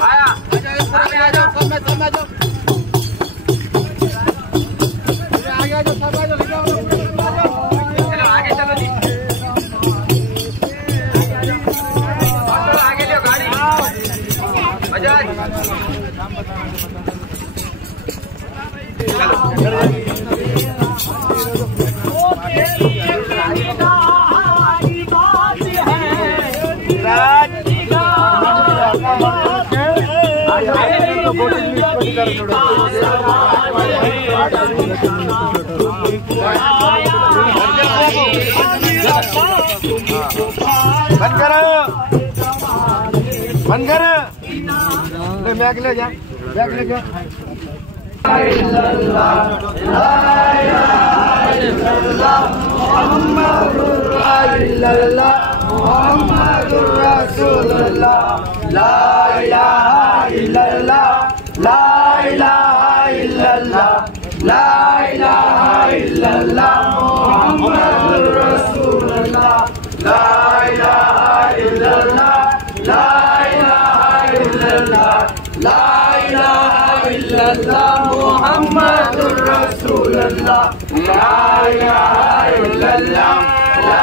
आया आ जाओ सब में आ जाओ आगे आ जाओ सब आ जाओ चलो आगे चलो जी आगे लो गाड़ी बजाज बंद करो बंद कर बैग ले जा बैग ले जा मुहम्मदुर रसूलुल्लाह ला इलाहा इल्लल्लाह ला इलाहा इल्लल्लाह ला इलाहा इल्लल्लाह मुहम्मदुर रसूलुल्लाह ला इलाहा इल्लल्लाह ला इलाहा इल्लल्लाह ला इलाहा इल्लल्लाह मुहम्मदुर रसूलुल्लाह ला इलाहा इल्लल्लाह ला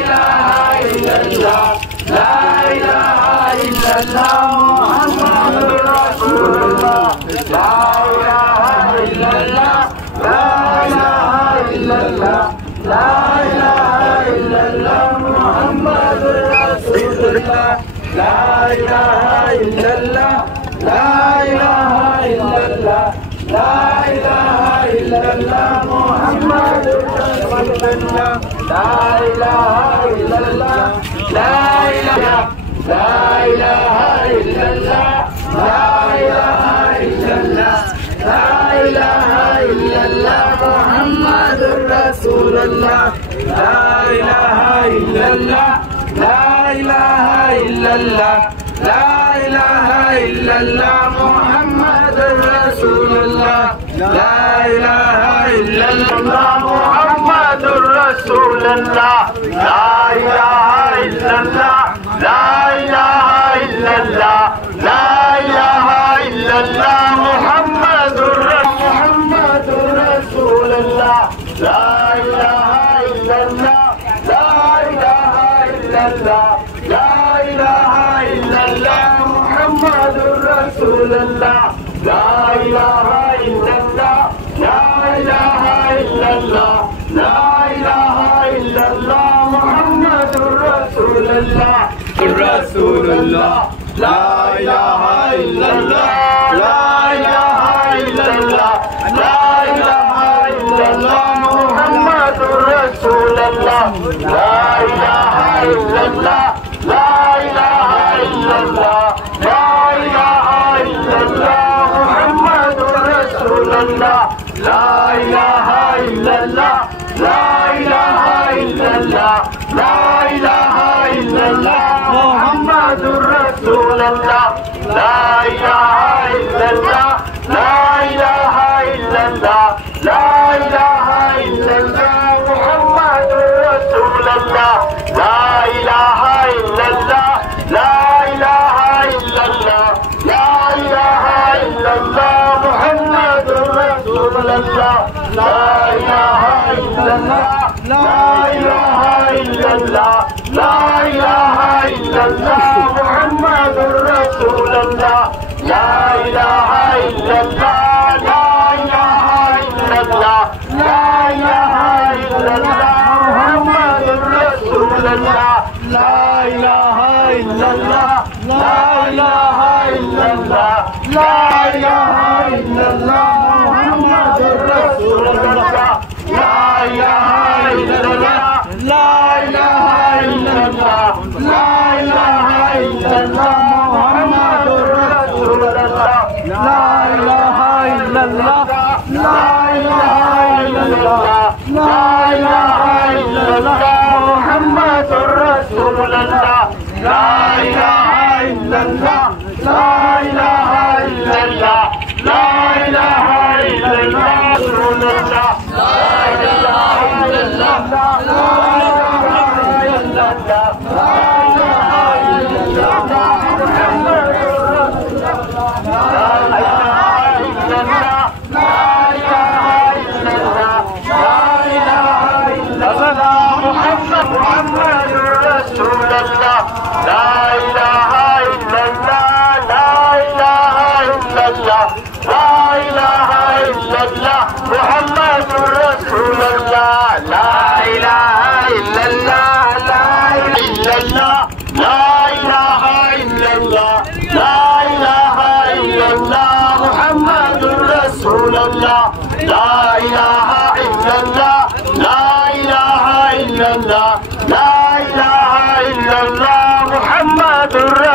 इलाहा इल्लल्लाह ला इलाहा इल्लल्लाह मुहम्मदुर रसूलुल्लाह ला इलाहा इल्लल्लाह ला इलाहा इल्लल्लाह ला इलाहा इल्लल्लाह मुहम्मदुर रसूलुल्लाह ला इलाहा इल्लल्लाह ला इलाहा इल्लल्लाह ला इलाहा इल्लल्लाह मुहम्मदुर रसूलुल्लाह ला इलाहा इल्लल्लाह ला इलाहा इल्लल्लाह ला इलाहा इल्लल्लाह ला इलाहा इल्लल्लाह मुहम्मदुर रसूलुल्लाह ला इलाहा इल्लल्लाह ला इलाहा इल्लल्लाह ला इलाहा इल्लल्लाह मुहम्मदुर रसूलुल्लाह ला इलाहा इल्लल्लाह मुहम्मदुर रसूलुल्लाह ला इलाहा इल्लल्लाह ला इलाहा इल्लल्लाह ला इलाहा इल्लल्लाह मुहम्मदुर रसूलुल्लाह ला इलाहा इल्लल्लाह ला इलाहा इल्लल्लाह ला इलाहा इल्लल्लाह मुहम्मदुर रसूलुल्लाह ला इलाहा इल्लल्लाह ला इलाहा इल्लल्लाह ला इलाहा इल्लल्लाह मुहम्मदुर रसूलुल्लाह रसूलुल्लाह ला इलाहा इल्लल्लाह ला इलाहा इल्लल्लाह ला इलाहा इल्लल्लाह मुहम्मदुर रसूलुल्लाह ला इलाहा इल्लल्लाह ला इलाहा इल्लल्लाह ला इलाहा इल्लल्लाह मुहम्मदुर रसूलुल्लाह ला इलाहा इल्लल्लाह ला इलाहा इल्लल्लाह ला इलाहा इल्लल्लाह मुहम्मदुर रसूलुल्लाह ला इलाहा इल्लल्लाह ला इलाहा इल्लल्लाह ला इलाहा इल्लल्लाह मुहम्मदुर रसूलुल्लाह ला इलाहा इल्लल्लाह ला इलाहा इल्लल्लाह ला इलाहा इल्लल्लाह मुहम्मदुर रसूलुल्लाह ला इलाहा इल्लल्लाह ला इलाहा इल्लल्लाह ला इलाहा इल्लल्लाह मुहम्मदुर रसूलुल्लाह ला इलाहा इल्लल्लाह ला इलाहा इल्लल्लाह ला इलाहा इल्लल्लाह मुहम्मदुर रसूलुल्लाह ला इलाहा इल्लल्लाह ला इलाहा इल्लल्लाह ला इलाहा इल्लल्लाह मुहम्मदुर रसूलुल्लाह ला इलाहा इल्लल्लाह ला इलाहा इल्लल्लाह ला इलाहा इल्लल्लाह मुहम्मदुर रसूलुल्लाह ला इलाहा इल्लल्लाह ला इलाहा इल्लल्लाह ला इलाहा इल्लल्लाह मुहम्मदुर रसूलुल्लाह ला इलाहा इल्लल्लाह ला इलाहा इल्लल्लाह ला इलाहा इल्लल्लाह रसूलुल्लाह ला इलाहा इल्लल्लाह ला इलाहा इल्लल्लाह ला इलाहा इल्लल्लाह मुहम्मदुर रसूलुल्लाह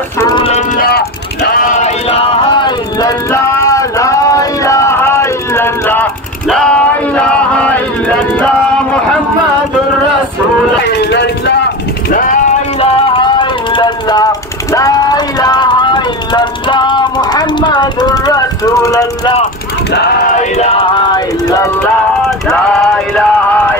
رسول الله لا إله إلا الله لا إله إلا الله لا إله إلا الله محمد رسول الله لا إله إلا الله لا إله إلا الله محمد رسول الله لا إله إلا الله لا إله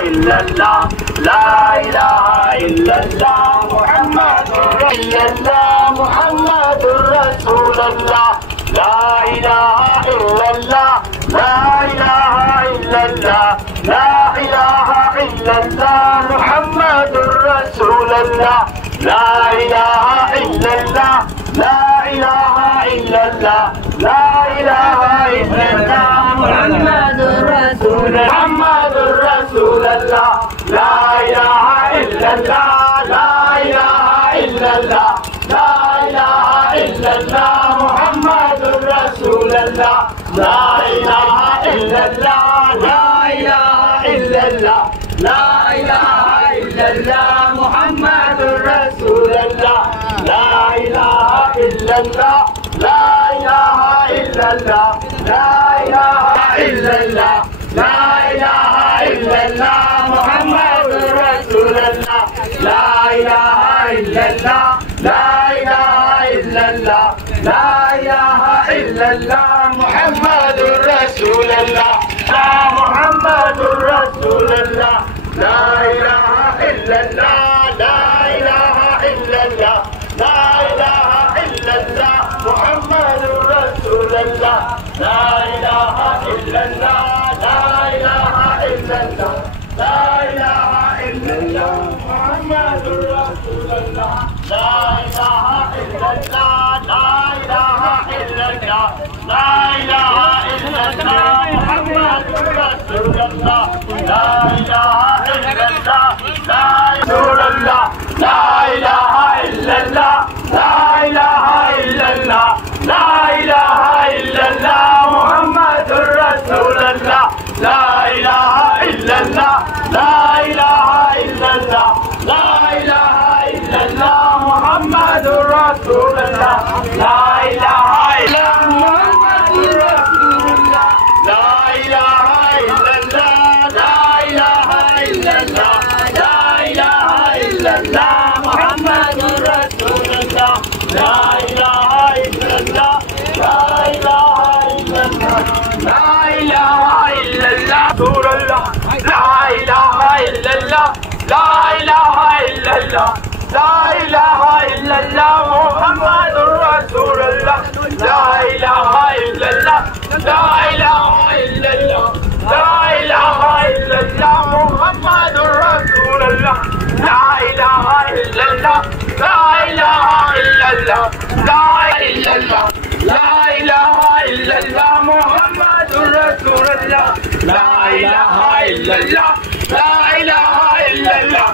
إلا الله لا إله إلا الله محمد إلا الله محمد رسول الله لا إله إلا الله لا إله إلا الله لا إله إلا الله محمد رسول الله لا إله إلا الله لا إله إلا الله لا إله إلا الله محمد رسول محمد رسول الله لا إله إلا الله لا إله إلا الله لا إله إلا الله محمد رسول الله لا إله إلا الله لا إله إلا الله لا إله إلا الله محمد رسول الله لا إله إلا الله لا إله إلا الله لا إله إلا الله لا إله إلا الله محمد رسول الله لا إله إلا الله لا إله إلا الله لا إله إلا الله محمد رسول الله لا محمد رسول الله لا إله إلا الله لا إله إلا الله لا إله إلا الله محمد رسول الله لا إله إلا الله لا إله إلا الله لا إله إلا الله محمد رسول الله لا إله إلا الله لا إله إلا الله لا إله إلا الله محمد رسول الله لا إله إلا الله لا رسول الله لا إله إلا الله لا إله إلا الله لا إله إلا الله محمد رسول الله لا إله إلا الله لا إله إلا الله لا إله إلا الله محمد رسول الله لا إله إلا محمد رسول الله لا إله إلا الله لا إله إلا الله لا إله إلا الله محمد رسول الله لا إله إلا الله لا إله إلا الله لا إله إلا الله رسول الله لا إله إلا الله لا إله إلا الله لا إله إلا الله محمد رسول الله لا إله إلا الله لا إله إلا الله لا إله إلا الله محمد رسول الله لا إله إلا الله لا إله إلا الله لا إلا الله لا إله إلا الله محمد رسول الله لا إله إلا الله لا إله إلا الله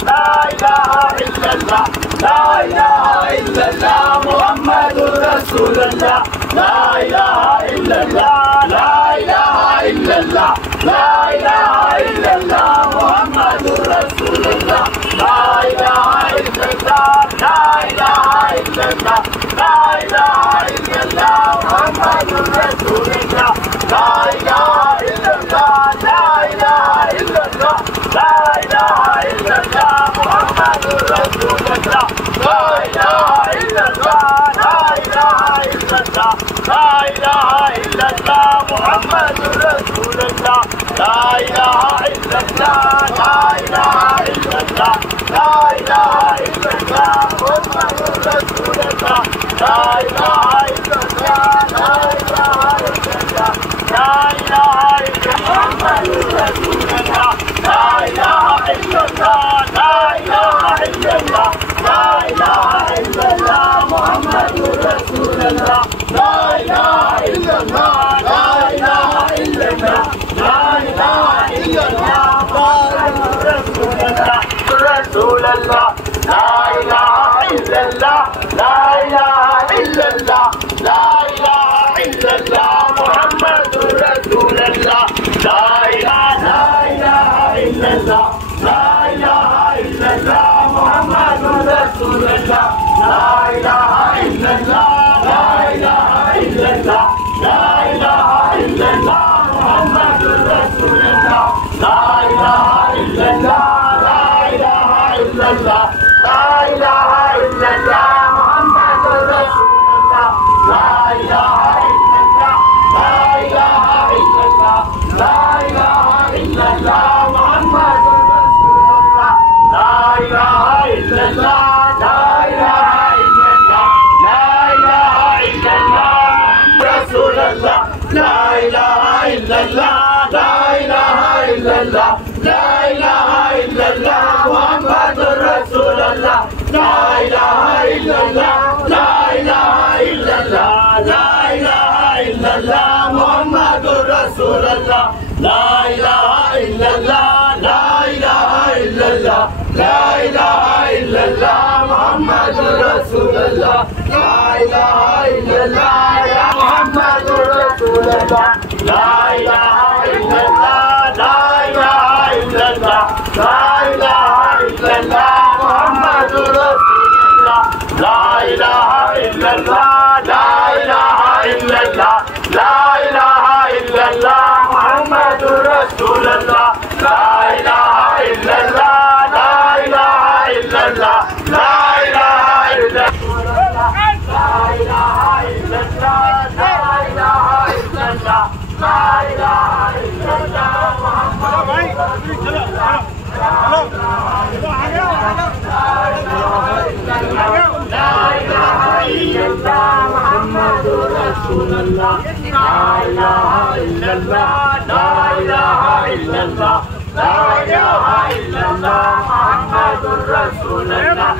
لا إله إلا الله لا إله إلا الله محمد رسول الله لا إله إلا الله لا إله إلا الله لا إله إلا الله محمد رسول الله لا إله إلا الله لا إله إلا الله لا إله إلا الله محمد رسول الله لا إله إلا الله لا إله إلا الله لا إله إلا الله محمد رسول الله لا إله إلا الله لا إله إلا الله لا إله إلا الله محمد رسول الله لا إله إلا الله لا إله إلا الله لا إله إلا الله محمد رسول الله لا إله إلا الله لا إله إلا الله لا إله إلا محمد رسول الله لا إله إلا الله لا إله إلا الله لا إله إلا الله محمد رسول الله لا إله إلا الله لا إله إلا الله لا إله إلا الله محمد رسول الله رسول الله لا إله إلا الله لا إله إلا الله لا إله إلا الله محمد رسول الله لا إله إلا الله لا إله إلا الله محمد رسول الله لا إله इल्लल्लाह मुहम्मदुर रसूलुल्लाह ला इलाहा इल्लल्लाह ला इलाहा इल्लल्लाह ला इलाहा इल्लल्लाह मुहम्मदुर रसूलुल्लाह ला इलाहा इल्लल्लाह या मुहम्मदुर रसूलुल्लाह ला इलाहा इल्लल्लाह ला इलाहा इल्लल्लाह ला इलाहा इल्लल्लाह मुहम्मदुर रसूलुल्लाह ला इलाहा इल्लल्लाह ला इलाहा इल्लल्लाह ला इलाहा इल्लल्लाह मुहम्मदुर रसूलुल्लाह ला इलाहा इल्लल्लाह ला इलाहा इल्लल्लाह ला इलाहा इल्लल्लाह ला इलाहा इल्लल्लाह ला इलाहा इल्लल्लाह ला इलाहा इल्लल्लाह मुहम्मदुर रसूलुल्लाह मुहम्मदुर रसूलुल्लाह ला इलाहा इल्लल्लाह ला इलाहा इल्लल्लाह ला इलाहा इल्लल्लाह मुहम्मदुर रसूलुल्लाह।